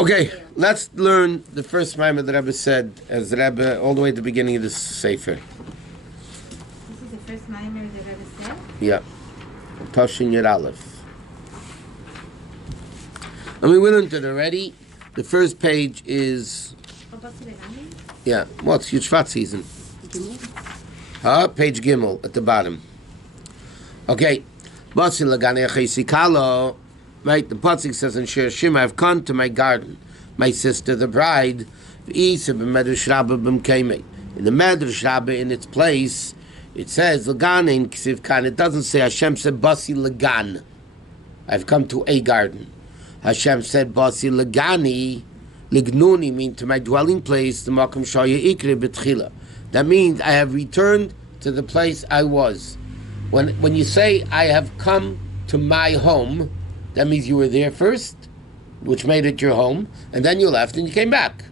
Okay, let's learn the first Maamar the Rebbe said, as the Rebbe, all the way at the beginning of this Sefer. This is the first Maamar the Rebbe said? Yeah. Toshin Yud Aleph. And we went into it already. The first page is... Basi, LeGani? Yeah, what's Yud Shvat season? Page Gimel at the bottom. Okay. Basi, LeGani, Achesikalo. Right, the Pasuk says in Schneerson, I've come to my garden, my sister, the bride, in the Medrash Rebbe, in its place, it says, LeGani in Ksiv Kan. It doesn't say, Hashem said, Basi LeGan. I've come to a garden. Hashem said, Basi LeGani, Lignuni, mean to my dwelling place, the Makom Shaya Ikre B'tchila. That means I have returned to the place I was. When you say, I have come to my home, that means you were there first, which made it your home, and then you left and you came back.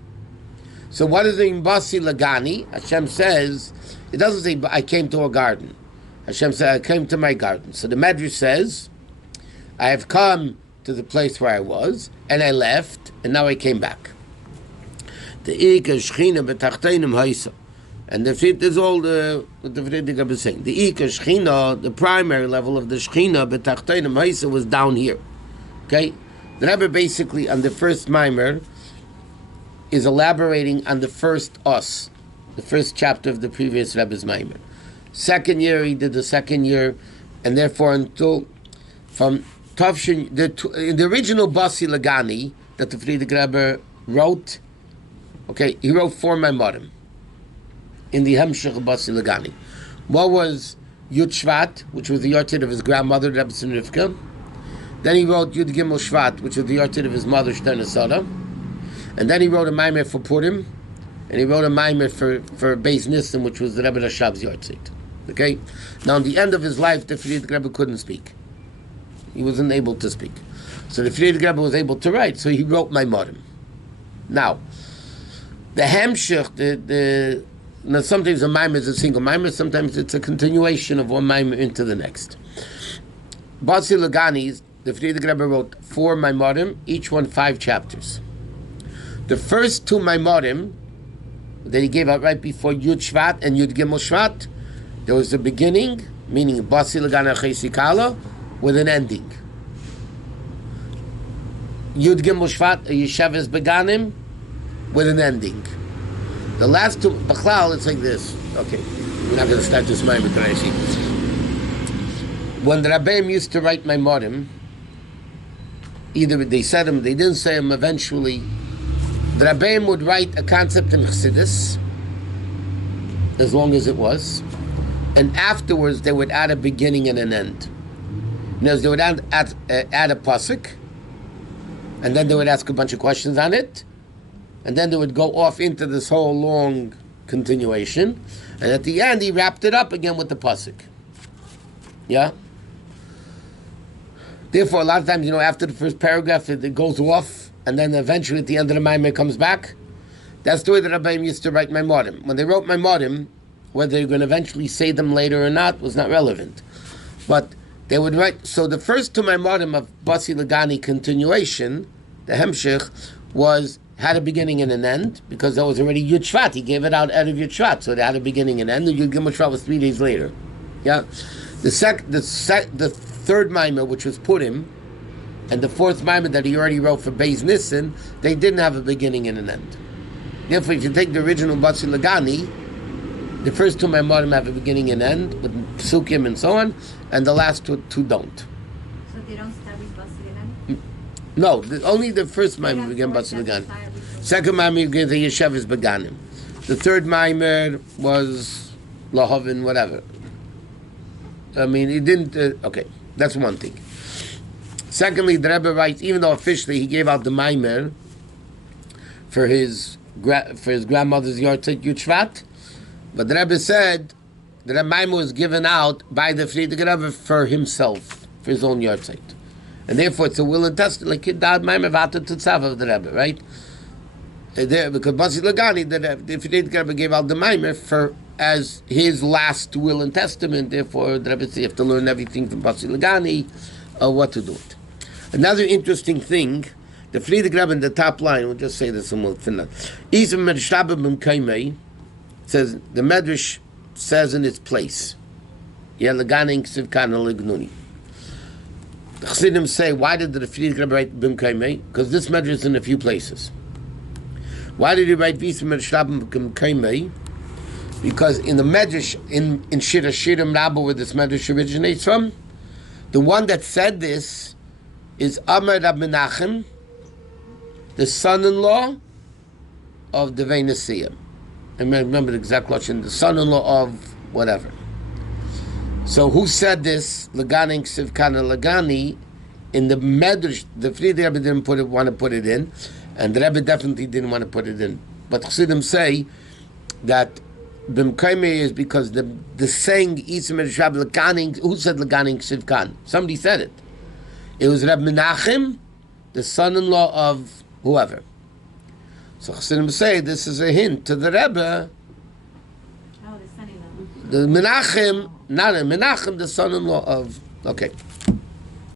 So what is in Basi LeGani? Hashem says, it doesn't say, I came to a garden. Hashem said, I came to my garden. So the Medrash says, I have come to the place where I was, and I left, and now I came back. The Ika Shechina B'tachteinim Haisa. And the fit is all what the Friedrich Rebbe is saying. The Ika Shechina, the primary level of the Shechina B'tachteinim Haisa was down here. Okay? The Rebbe basically, on the first Maamar, is elaborating on the first us, the first chapter of the previous Rebbe's Maamar. Second year, he did the second year, and therefore until, from Tavshin, in the original Basi LeGani, that the Friedrich Rebbe wrote, okay, he wrote 4 Maamarim in the Hemshech of Basi LeGani. What was Yud Shvat, which was the Yortzeit of his grandmother, Rebbe Rivka. Then he wrote Yud Gimel Shvat, which was the Yortzeit of his mother, Schneerson. And then he wrote a Maamar for Purim, and he wrote a Maamar for Beis Nissen, which was the Rebbe Rashab's Yortzeit. Okay? Now, in the end of his life, the Friedrich Rebbe couldn't speak. He wasn't able to speak. So the Friedrich Rebbe was able to write, so he wrote Maamarim. Now, the Hemshech, now sometimes a Maamar is a single Maamar, sometimes it's a continuation of one Maamar into the next. Basi LeGani, the Friedrich Rebbe wrote 4 Maamarim, each one 5 chapters. The first 2 Maamarim that he gave out right before Yud Shvat and Yud Gimel Shvat, there was the beginning, meaning Basi LeGani Achesikalo, with an ending. Yud Gimel Shvat, Yesheves Beganim, with an ending. The last 2, B'chlal, it's like this. Okay, we're not going to start this Maamar today. When the Rabbi used to write Maamarim, either they said them, they didn't say them eventually, the Rabbi would write a concept in Chassidus, as long as it was, and afterwards they would add a beginning and an end. They would add a pasuk, and then they would ask a bunch of questions on it, and then they would go off into this whole long continuation, and at the end he wrapped it up again with the pasuk. Yeah? Therefore, a lot of times, after the first paragraph, it goes off, and then eventually at the end of the Maamar comes back. That's the way the Rabbi used to write Maamarim. When they wrote Maamarim, whether they're going to eventually say them later or not was not relevant. But they would write, so the first 2 Maamarim of Basi LeGani continuation, the Hemshech, had a beginning and an end, because that was already Yud Shvat. He gave it out of Yud Shvat, so it had a beginning and end. The Yud Gimel Shvat was 3 days later. Yeah? The third Maamar, which was Purim, and the 4th Maamar that he already wrote for Beis Nissen, they didn't have a beginning and an end. Therefore, if you take the original Basi LeGani, the first 2 Maamarim have a beginning and end, with Psukim and so on, and the last two don't. So they don't start with Basi LeGani? No, only the first Maamar began Basi LeGani. Second Maamar began the Yesheves Beganim. The third Maamar was Lahavin, whatever. I mean, he didn't... okay, that's one thing. Secondly, the Rebbe writes, even though officially he gave out the Maamar for his grandmother's Yortzeit Yud Shvat, but the Rebbe said that the Maamar was given out by the Friedrich Rebbe for himself, for his own Yortzeit. And therefore it's a will and testament, like Kidad Maamar Vata Tutzav of the Rebbe, right? Because Basi LeGani, the Friedrich Rebbe gave out the Maamar for as his last will and testament. Therefore, the Rebbe said you have to learn everything from Basi LeGani, what to do it. Another interesting thing The Friedrich Rebbe in the top line, we'll just say this and we'll finish. Even Medrash Rabbah b'mkaimei says, the Medrash says in its place, LeGani ksiv kan legnuni. The Chassidim say, why did the Friedrich Rebbe write b'mkaimei? Because this Medrash is in a few places. Why did he write Visa Medrash Rabbah b'mkaimei? Because in the Medrash, in Shira Shirim Rabbah, where this Medrash originates from, the one that said this is Amar Rab Menachem, the son-in-law of the Venesiya. I remember the exact question, the son-in-law of whatever. So who said this? LeGani ksiv kana LeGani. In the Medrash, the Friedrich Rebbe didn't want to put it in, and the Rebbe definitely didn't want to put it in. But Chassidim say that B'mkaimei is because the saying Isam Rab LeGani, who said LeGani ksiv kan? Somebody said it. It was Reb Menachem, the son-in-law of whoever. So Chassidim say this is a hint to the Rebbe. Oh, the son-in-law. The Menachem, not a Menachem, the son-in-law of. Okay.